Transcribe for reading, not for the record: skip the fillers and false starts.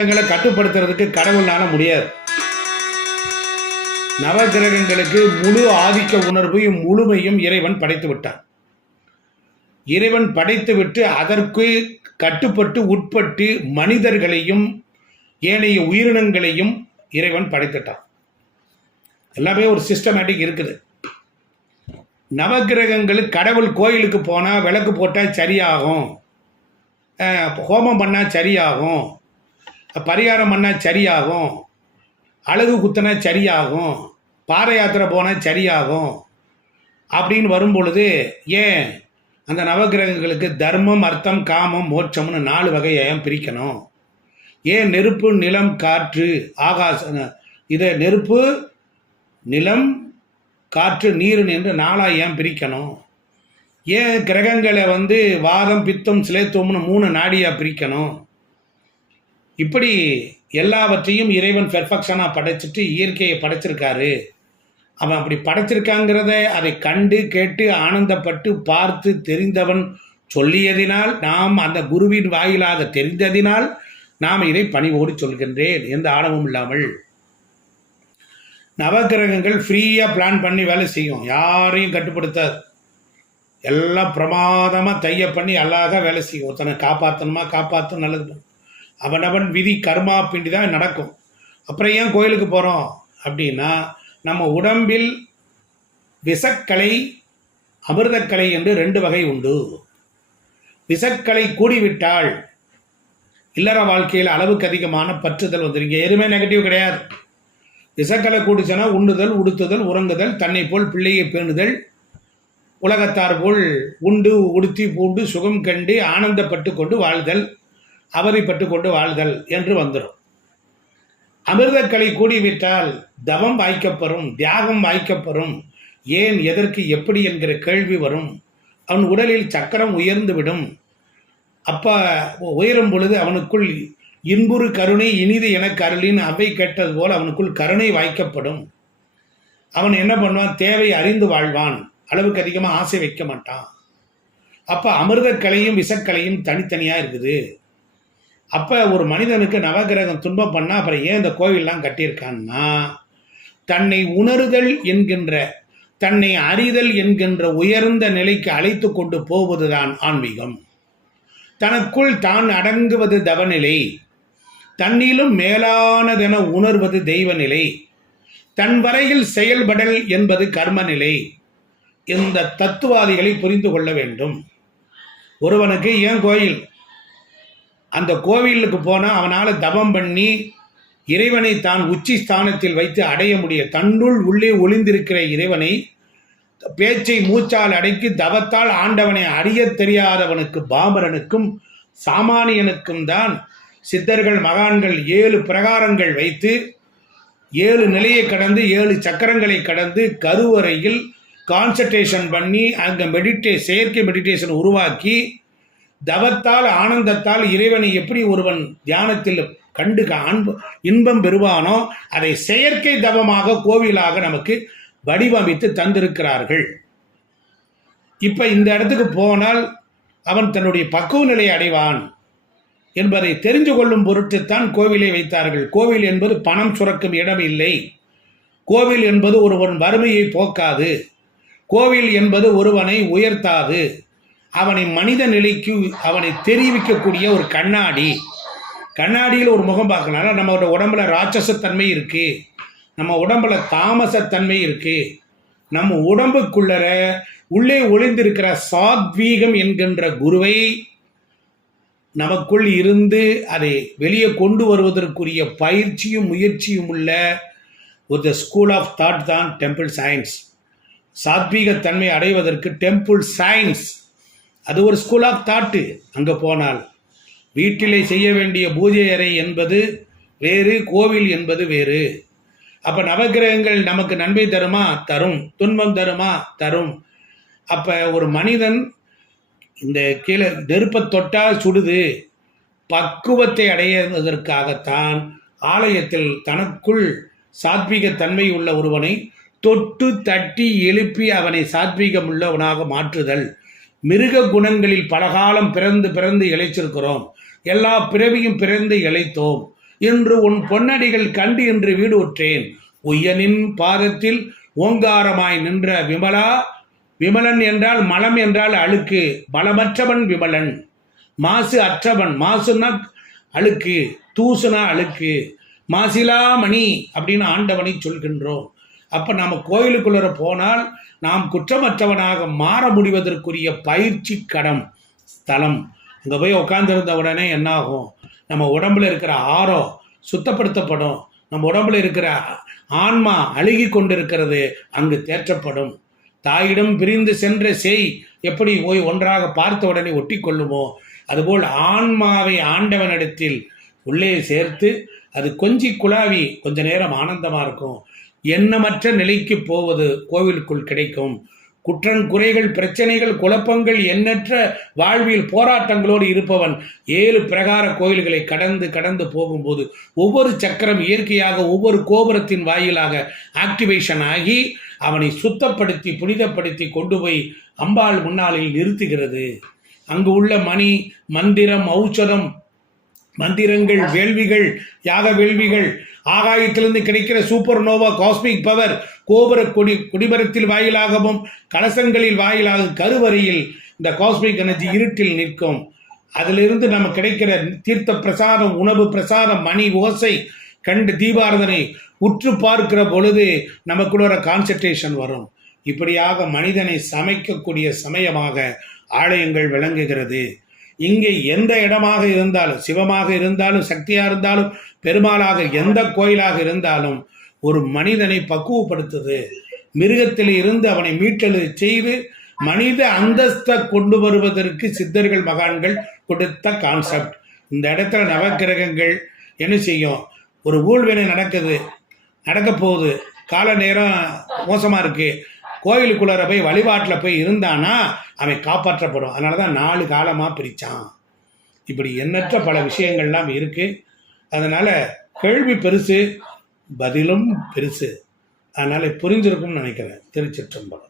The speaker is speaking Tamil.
கட்டுப்படுத்துறதுக்கு கடவுளால முடியாது. நவகிரகங்களுக்கு முழு ஆதிக்க உணர்வையும் முழுமையும் இறைவன் படைத்து விட்டான். இறைவன் படைத்துவிட்டு அதற்கு கட்டுப்பட்டு உட்பட்டு மனிதர்களையும் ஏனைய உயிரினங்களையும் இறைவன் படைத்துட்டான். எல்லாமே ஒரு சிஸ்டமேட்டிக் இருக்குது. நவகிரகங்களுக்கு கடவுள் கோயிலுக்கு போனால் விளக்கு போட்டால் சரியாகும், ஹோமம் பண்ணால் சரியாகும், பரிகாரம் பண்ணால் சரியாகும், அழகு குத்தினா சரியாகும், பாத யாத்திரை போனால் சரியாகும் அப்படின்னு வரும்பொழுது ஏன் அந்த நவகிரகங்களுக்கு தர்மம், அர்த்தம், காமம், மோட்சம்னு 4 வகையை ஏன் பிரிக்கணும்? ஏன் நெருப்பு, நிலம், காற்று, ஆகாசம், இதை நெருப்பு, நிலம், காற்று, நீர் என்று 4 ஏன் பிரிக்கணும்? ஏன் கிரகங்களை வாதம், பித்தம், சிலேத்துவம்னு 3 நாடியாக பிரிக்கணும்? இப்படி எல்லாவற்றையும் இறைவன் பெர்ஃபெக்ஷனாக படைச்சிட்டு இயற்கையை படைச்சிருக்காரு. அவன் அப்படி படைச்சிருக்காங்கிறத அதை கண்டு கேட்டு ஆனந்தப்பட்டு பார்த்து தெரிந்தவன் சொல்லியதினால், நாம் அந்த குருவின் வாயிலாக தெரிந்ததினால் நாம் இதை பணிவோடு சொல்கின்றேன், எந்த ஆணவமும் இல்லாமல். நவகிரகங்கள் ஃப்ரீயாக பிளான் பண்ணி வேலை செய்யும், யாரையும் கட்டுப்படுத்தாது. எல்லாம் பிரமாதமாக தைய பண்ணி அழகாக வேலை செய்யும். ஒருத்தனை காப்பாற்றணுமா காப்பாற்றும், நல்லது அவனவன் விதி கர்மா பிண்டி தான் நடக்கும். அப்புறம் ஏன் கோயிலுக்கு போகிறோம் அப்படின்னா, நம்ம உடம்பில் விஷக்கலை, அமிர்தக்கலை என்று 2 வகை உண்டு. விஷக்கலை கூடிவிட்டால் இல்லற வாழ்க்கையில் அளவுக்கு அதிகமான பற்றுதல் வந்துருங்க. எதுவுமே நெகட்டிவ் கிடையாது. விஷக்கலை கூடிச்சுன்னா உண்ணுதல், உடுத்துதல், உறங்குதல், தன்னை போல் பிள்ளையை பேணுதல், உலகத்தார் போல் உண்டு உடுத்தி பூண்டு சுகம் கண்டு ஆனந்தப்பட்டு கொண்டு வாழ்தல், அவதிப்பட்டு கொண்டு வாழ்தல் என்று வந்துடும். அமிர்தக்கலை கூடிவிட்டால் தவம் வாய்க்கப்பெறும், தியாகம் வாய்க்கப்பெறும். ஏன், எதற்கு, எப்படி என்கிற கேள்வி வரும். அவன் உடலில் சக்கரம் உயர்ந்து விடும். அப்போ உயரும் பொழுது அவனுக்குள் இன்புறு கருணை இனிது எனக்கு அருளின்னு அவை கேட்டது போல் அவனுக்குள் கருணை வாய்க்கப்படும். அவன் என்ன பண்ணுவான், தேவை அறிந்து வாழ்வான், அளவுக்கு அதிகமாக ஆசை வைக்க மாட்டான். அப்போ அமிர்தக்கலையும் விஷக்கலையும் தனித்தனியாக இருக்குது. அப்போ ஒரு மனிதனுக்கு நவகிரகம் துன்பம் பண்ணால் அப்புறம் ஏன் இந்த கோவில்லாம் கட்டியிருக்கான்னா, தன்னை உணருதல் என்கின்ற, தன்னை அறிதல் என்கின்ற உயர்ந்த நிலைக்கு அழைத்து கொண்டு போவதுதான் ஆன்மீகம். தனக்குள் தான் அடங்குவது தவநிலை, தன்னிலும் மேலானதென உணர்வது தெய்வநிலை, தன் வரையில் செயல்படல் என்பது கர்மநிலை. இந்த தத்துவாதிகளை புரிந்து கொள்ள வேண்டும். ஒருவனுக்கு ஏன் கோயில், அந்த கோவிலுக்கு போனால் அவனால் தவம் பண்ணி இறைவனை தான் உச்சி ஸ்தானத்தில் வைத்து அடைய முடியும். தன்னுள் உள்ளே ஒளிந்திருக்கிற இறைவனை பேச்சை மூச்சால் அடக்கி தவத்தால் ஆண்டவனை அறிய தெரியாதவனுக்கு, பாமரனுக்கும் சாமானியனுக்கும் தான் சித்தர்கள், மகான்கள் 7 பிரகாரங்கள் வைத்து 7 நிலையை கடந்து 7 சக்கரங்களை கடந்து கருவறையில் கான்சன்ட்ரேஷன் பண்ணி அங்கே செயற்கை மெடிடேஷன் உருவாக்கி தவத்தால் ஆனந்தத்தால் இறைவனை எப்படி ஒருவன் தியானத்தில் கண்டு இன்பம் பெறுவானோ அதை செயற்கை தவமாக கோவிலாக நமக்கு வடிவமைத்து தந்திருக்கிறார்கள். இப்போ இந்த இடத்துக்கு போனால் அவன் தன்னுடைய பக்குவ நிலை அடைவான் என்பதை தெரிந்து கொள்ளும் பொருட்டுத்தான் கோவிலை வைத்தார்கள். கோவில் என்பது பணம் சுரக்கும் இடம் இல்லை. கோவில் என்பது ஒருவன் வறுமையை போக்காது. கோவில் என்பது ஒருவனை உயர்த்தாது. அவனை மனித நிலைக்கு அவனை தெரிவிக்கக்கூடிய ஒரு கண்ணாடி. கண்ணாடியில் ஒரு முகம் பார்க்கனால நம்மளோட உடம்புல ராட்சசத்தன்மை இருக்குது, நம்ம உடம்புல தாமசத்தன்மை இருக்குது. நம்ம உடம்புக்குள்ளற உள்ளே ஒளிந்திருக்கிற சாத்வீகம் என்கின்ற குருவை நமக்குள் இருந்து அதை வெளியே கொண்டு வருவதற்குரிய பயிற்சியும் முயற்சியும் உள்ள ஒரு ஸ்கூல் ஆஃப் தாட் தான் டெம்பிள் சயின்ஸ். சாத்வீகத்தன்மை அடைவதற்கு டெம்பிள் சயின்ஸ் அது ஒரு ஸ்கூல் ஆஃப் தாட்டு. அங்கே போனால் வீட்டிலே செய்ய வேண்டிய பூஜை அறை என்பது வேறு, கோவில் என்பது வேறு. அப்போ நவகிரகங்கள் நமக்கு நன்மை தருமா? தரும். துன்பம் தருமா? தரும். அப்போ ஒரு மனிதன் இந்த கீழே நெருப்பை தொட்டால் சுடுது, பக்குவத்தை அடைவதற்காகத்தான் ஆலயத்தில் தனக்குள் சாத்வீகத்தன்மை உள்ள ஒருவனை தொட்டு தட்டி எழுப்பி அவனை சாத்வீகம் உள்ளவனாக மாற்றுதல். மிருக குணங்களில் பலகாலம் பிறந்து பிறந்து இழைச்சிருக்கிறோம். எல்லா பிறவியும் பிறந்து இழைத்தோம். இன்று உன் பொன்னடிகள் கண்டு என்று வீடு உற்றேன். உய்யனின் பாதத்தில் ஓங்காரமாய் நின்ற விமலா. விமலன் என்றால் மலம் என்றால் அழுக்கு, மலமற்றவன் விமலன். மாசு அற்றவன், மாசுனா அழுக்கு, தூசுனா அழுக்கு, மாசிலா மணி அப்படின்னு ஆண்டவனை சொல்கின்றோம். அப்போ நம்ம கோயிலுக்குள்ள போனால் நாம் குற்றமற்றவனாக மாற முடிவதற்குரிய பயிற்சி கடம் ஸ்தலம். அங்கே போய் உட்காந்துருந்த உடனே என்ன ஆகும்? நம்ம உடம்புல இருக்கிற ஆரோ சுத்தப்படுத்தப்படும். நம்ம உடம்புல இருக்கிற ஆன்மா அழுகி கொண்டிருக்கிறது அங்கு தேற்றப்படும். தாயிடம் பிரிந்து சென்ற செய் எப்படி போய் ஒன்றாக பார்த்த உடனே ஒட்டி கொள்ளுமோ, அதுபோல் ஆன்மாவை ஆண்டவனிடத்தில் உள்ளே சேர்த்து அது கொஞ்சி குழாவி கொஞ்ச நேரம் ஆனந்தமாக இருக்கும். எண்ணமற்ற நிலைக்கு போவது கோவிலுக்குள் கிடைக்கும். குற்றங்குறைகள், பிரச்சனைகள், குழப்பங்கள், எண்ணற்ற வாழ்வில் போராட்டங்களோடு இருப்பவன் 7 பிரகார கோயில்களை கடந்து கடந்து போகும்போது ஒவ்வொரு சக்கரம் இயற்கையாக ஒவ்வொரு கோபுரத்தின் வாயிலாக ஆக்டிவேஷன் ஆகி அவனை சுத்தப்படுத்தி புனிதப்படுத்தி கொண்டு போய் அம்பாள் முன்னாளில் நிறுத்துகிறது. அங்கு உள்ள மணி, மந்திரம், ஔஷதம், மந்திரங்கள், வேள்விகள், யாக வேள்விகள், ஆகாயத்திலிருந்து கிடைக்கிற சூப்பர் நோவா காஸ்மிக் பவர், கோபுர குடிமரத்தில் வாயிலாகவும் கலசங்களில் வாயிலாக கருவறையில் இந்த காஸ்மிக் எனர்ஜி இருட்டில் நிற்கும். அதிலிருந்து நம்ம கிடைக்கிற தீர்த்த பிரசாதம், உணவு பிரசாதம், மணி ஓசை கண்டு தீபாரதனை உற்று பார்க்கிற பொழுது நமக்குள்ள ஒரு கான்சன்ட்ரேஷன் வரும். இப்படியாக மனிதனை சமைக்கக்கூடிய சமயமாக ஆலயங்கள் விளங்குகிறது. இங்கே எந்த இடமாக இருந்தாலும், சிவமாக இருந்தாலும், சக்தியாக இருந்தாலும், பெருமாளாக எந்த கோயிலாக இருந்தாலும் ஒரு மனிதனை பக்குவப்படுத்துது. மிருகத்தில் இருந்து அவனை மீட்டெழு செய்து மனித அந்தஸ்தை கொண்டு வருவதற்கு சித்தர்கள் மகான்கள் கொடுத்த கான்செப்ட். இந்த இடத்துல நவக்கிரகங்கள் என்ன செய்யும்? ஒரு ஊழ்வினை நடக்க போகுது, கால நேரம் மோசமாக இருக்குது, கோயிலுக்குள்ளார போய் வழிபாட்டில் போய் இருந்தானா அவன் காப்பாற்றப்படும். அதனால தான் 4 காலமாக பிரித்தான். இப்படி எண்ணற்ற பல விஷயங்கள்லாம் இருக்குது. அதனால் கேள்வி பெருசு, பதிலும் பெருசு. அதனால் புரிஞ்சிருக்கும்னு நினைக்கிறேன். திருச்சிற்றம்பலம்.